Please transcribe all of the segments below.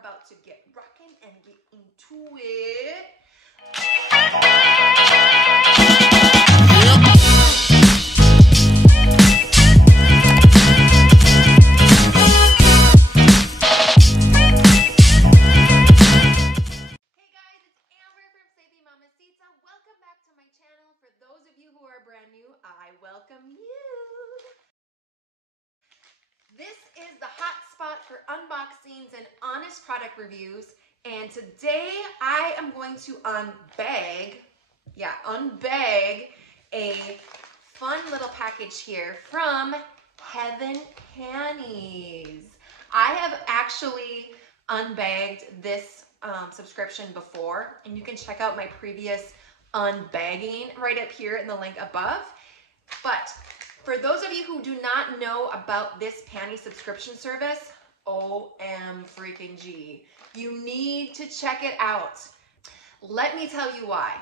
about to get rocking and get into it. Welcome back to my channel. For those of you who are brand new, I welcome you. This is the hot spot for unboxings and honest product reviews, and today I am going to unbag a fun little package here from Heaven Panties. I have actually unbagged this subscription before, and you can check out my previous unbagging right up here in the link above. But for those of you who do not know about this panty subscription service, OMG, you need to check it out. Let me tell you why.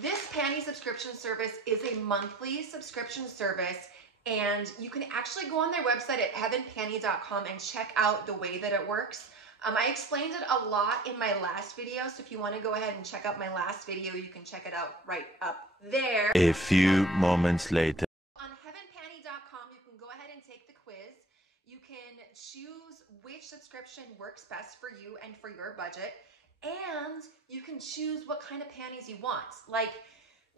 This panty subscription service is a monthly subscription service, and you can actually go on their website at heavenpanty.com and check out the way that it works. I explained it a lot in my last video, so if you want to go ahead and check out my last video, you can check it out right up there. A few moments later. On heavenpanty.com, you can go ahead and take the quiz. You can choose which subscription works best for you and for your budget, and you can choose what kind of panties you want. Like,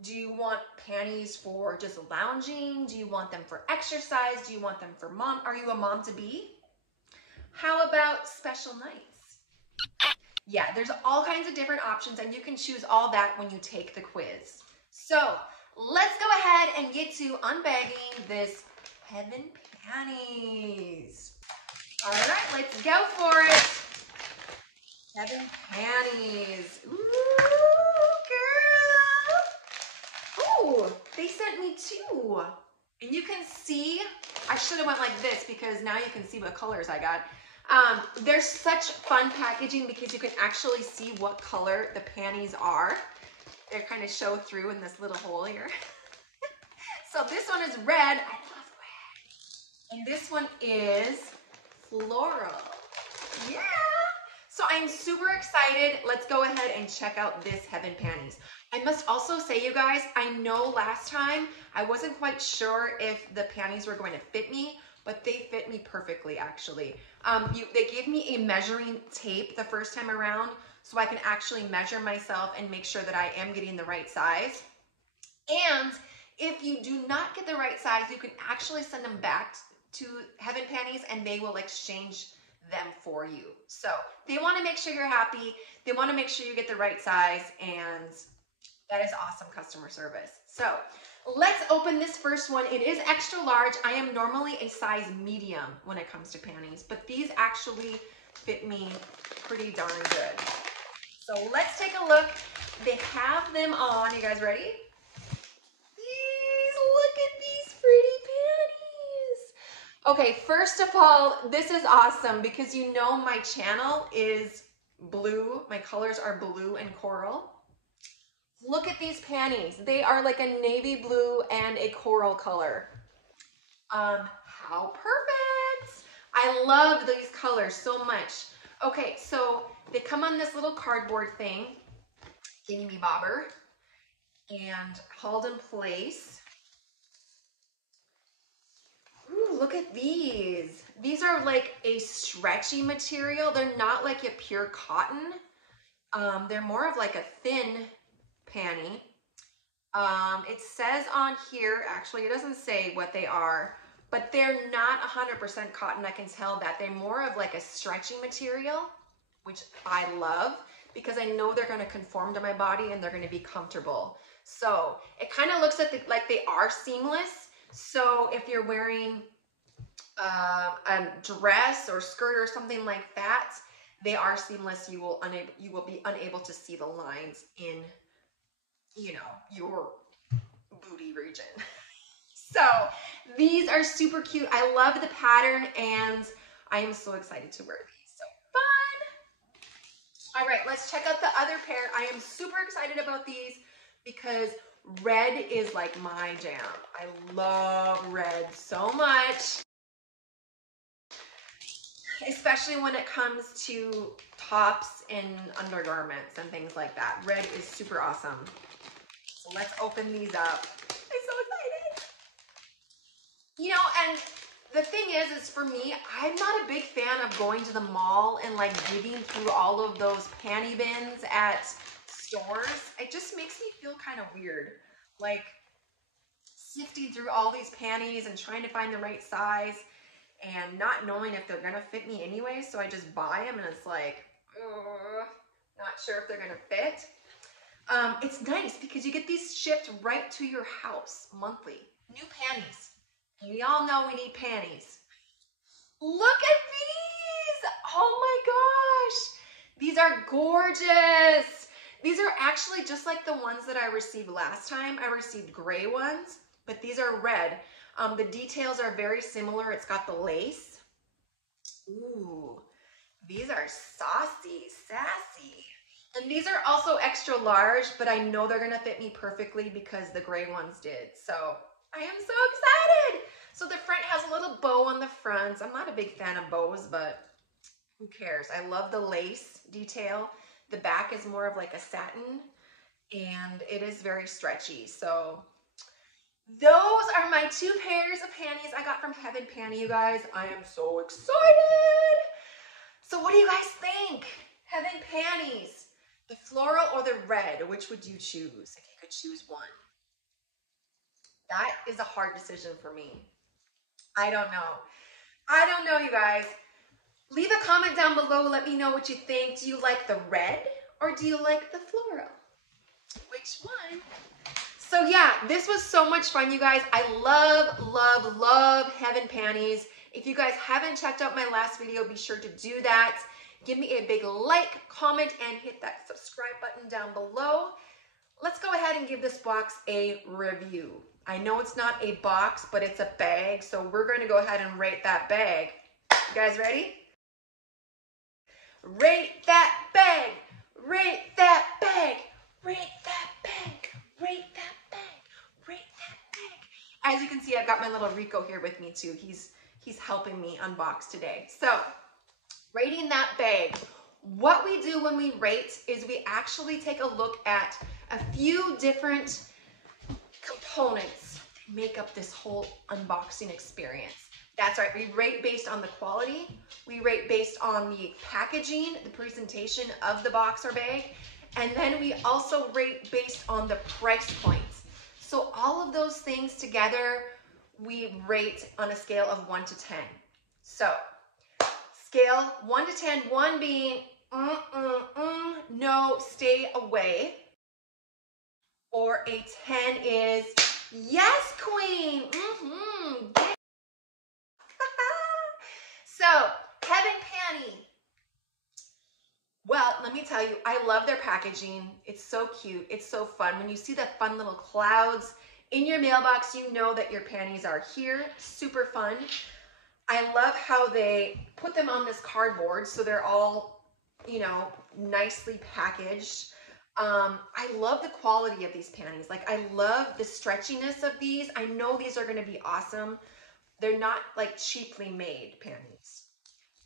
do you want panties for just lounging? Do you want them for exercise? Do you want them for mom? Are you a mom to be? How about special nights? Yeah, there's all kinds of different options, and you can choose all that when you take the quiz. So let's go ahead and get to unbagging this Heaven Panties. All right, let's go for it. Heaven Panties. Ooh, girl. Ooh, they sent me two. And you can see, I should have went like this because now you can see what colors I got. There's such fun packaging because you can actually see what color the panties are. They kind of show through in this little hole here. So this one is red. I love red. And this one is floral. Yeah. So I'm super excited. Let's go ahead and check out this Heaven Panties. I must also say, you guys, I know last time I wasn't quite sure if the panties were going to fit me, but they fit me perfectly, actually. They gave me a measuring tape the first time around, so I can actually measure myself and make sure that I am getting the right size. And if you do not get the right size, you can actually send them back to Heaven Panties and they will exchange them for you. So they want to make sure you're happy. They want to make sure you get the right size, and that is awesome customer service. So let's open this first one. It is extra large. I am normally a size medium when it comes to panties, but these actually fit me pretty darn good. So let's take a look. They have them on. You guys ready? Look at these pretty panties. Okay, first of all, this is awesome because you know my channel is blue. My colors are blue and coral. Look at these panties. They are like a navy blue and a coral color. How perfect. I love these colors so much. Okay, so they come on this little cardboard thing, thingy bobber, and held in place. Ooh, look at these. These are like a stretchy material. They're not like a pure cotton. They're more of like a thin panty. It says on here, actually it doesn't say what they are, but they're not 100% cotton. I can tell that they're more of like a stretchy material, which I love because I know they're going to conform to my body and they're going to be comfortable. So it kind of looks like they are seamless. So if you're wearing a dress or skirt or something like that, they are seamless. You will be unable to see the lines in, you know, your booty region. So these are super cute. I love the pattern and I am so excited to wear these. So fun. All right, let's check out the other pair. I am super excited about these because red is like my jam. I love red so much. especially when it comes to tops and undergarments and things like that. Red is super awesome. So let's open these up. I'm so excited. You know, and the thing is for me, I'm not a big fan of going to the mall and like digging through all of those panty bins at stores. It just makes me feel kind of weird. Like sifting through all these panties and trying to find the right size and not knowing if they're gonna fit me anyway. So I just buy them and it's like, not sure if they're gonna fit. It's nice because you get these shipped right to your house monthly. New panties. We all know we need panties. Look at these! Oh my gosh! These are gorgeous! These are actually just like the ones that I received last time. I received gray ones, but these are red. The details are very similar. It's got the lace. Ooh, these are saucy, sassy. And these are also extra large, but I know they're gonna fit me perfectly because the gray ones did. So I am so excited. So the front has a little bow on the front. I'm not a big fan of bows, but who cares? I love the lace detail. The back is more of like a satin and it is very stretchy. So those are my 2 pairs of panties I got from Heaven Panty, you guys. I am so excited. So what do you guys think? Heaven Panties, the floral or the red? Which would you choose if you could choose one? That is a hard decision for me. I don't know. I don't know, you guys. Leave a comment down below. Let me know what you think. Do you like the red or do you like the floral? Which one? So yeah, this was so much fun, you guys. I love, love, love Heaven Panties. If you guys haven't checked out my last video, be sure to do that. Give me a big like, comment, and hit that subscribe button down below. Let's go ahead and give this box a review. I know it's not a box, but it's a bag, so we're going to go ahead and rate that bag. You guys ready? Rate that bag! Rate that bag! Rate that bag! Rate that bag! Rate that bag! As you can see, I've got my little Rico here with me too. He's helping me unbox today. So, rating that bag. What we do when we rate is we actually take a look at a few different components that make up this whole unboxing experience. That's right, we rate based on the quality, we rate based on the packaging, the presentation of the box or bag, and then we also rate based on the price points. So all of those things together, we rate on a scale of 1 to 10. So, scale 1 to 10, 1 being, no, stay away. Or a 10 is, yes, queen. So, Heaven Panty. Well, let me tell you, I love their packaging. It's so cute. It's so fun. When you see the fun little clouds in your mailbox, you know that your panties are here. Super fun. I love how they put them on this cardboard so they're all, you know, nicely packaged. I love the quality of these panties. Like, I love the stretchiness of these. I know these are going to be awesome. They're not like cheaply made panties.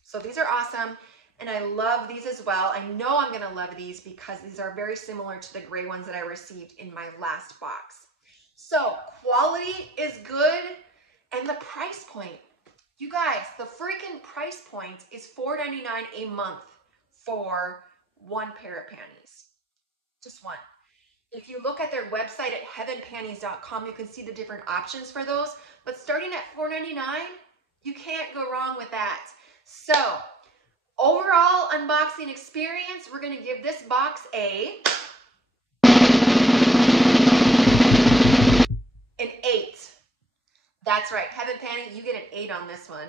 So these are awesome. And I love these as well. I know I'm going to love these because these are very similar to the gray ones that I received in my last box. So quality is good. And the price point, you guys, the freaking price point is $4.99 a month for 1 pair of panties. Just one. If you look at their website at heavenpanties.com, you can see the different options for those. But starting at $4.99, you can't go wrong with that. So, overall unboxing experience, we're going to give this box an 8. That's right, Heaven Panty, you get an 8 on this one.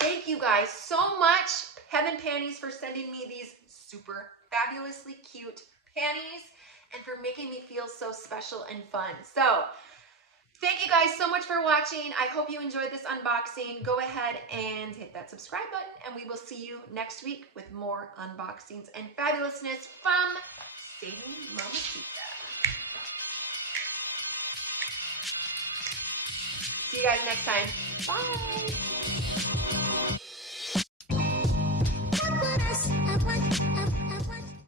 Thank you guys so much, Heaven Panties, for sending me these super fabulously cute panties and for making me feel so special and fun. So, thank you guys so much for watching. I hope you enjoyed this unboxing. Go ahead and hit that subscribe button, and we will see you next week with more unboxings and fabulousness from Saving Mamacita. See you guys next time. Bye.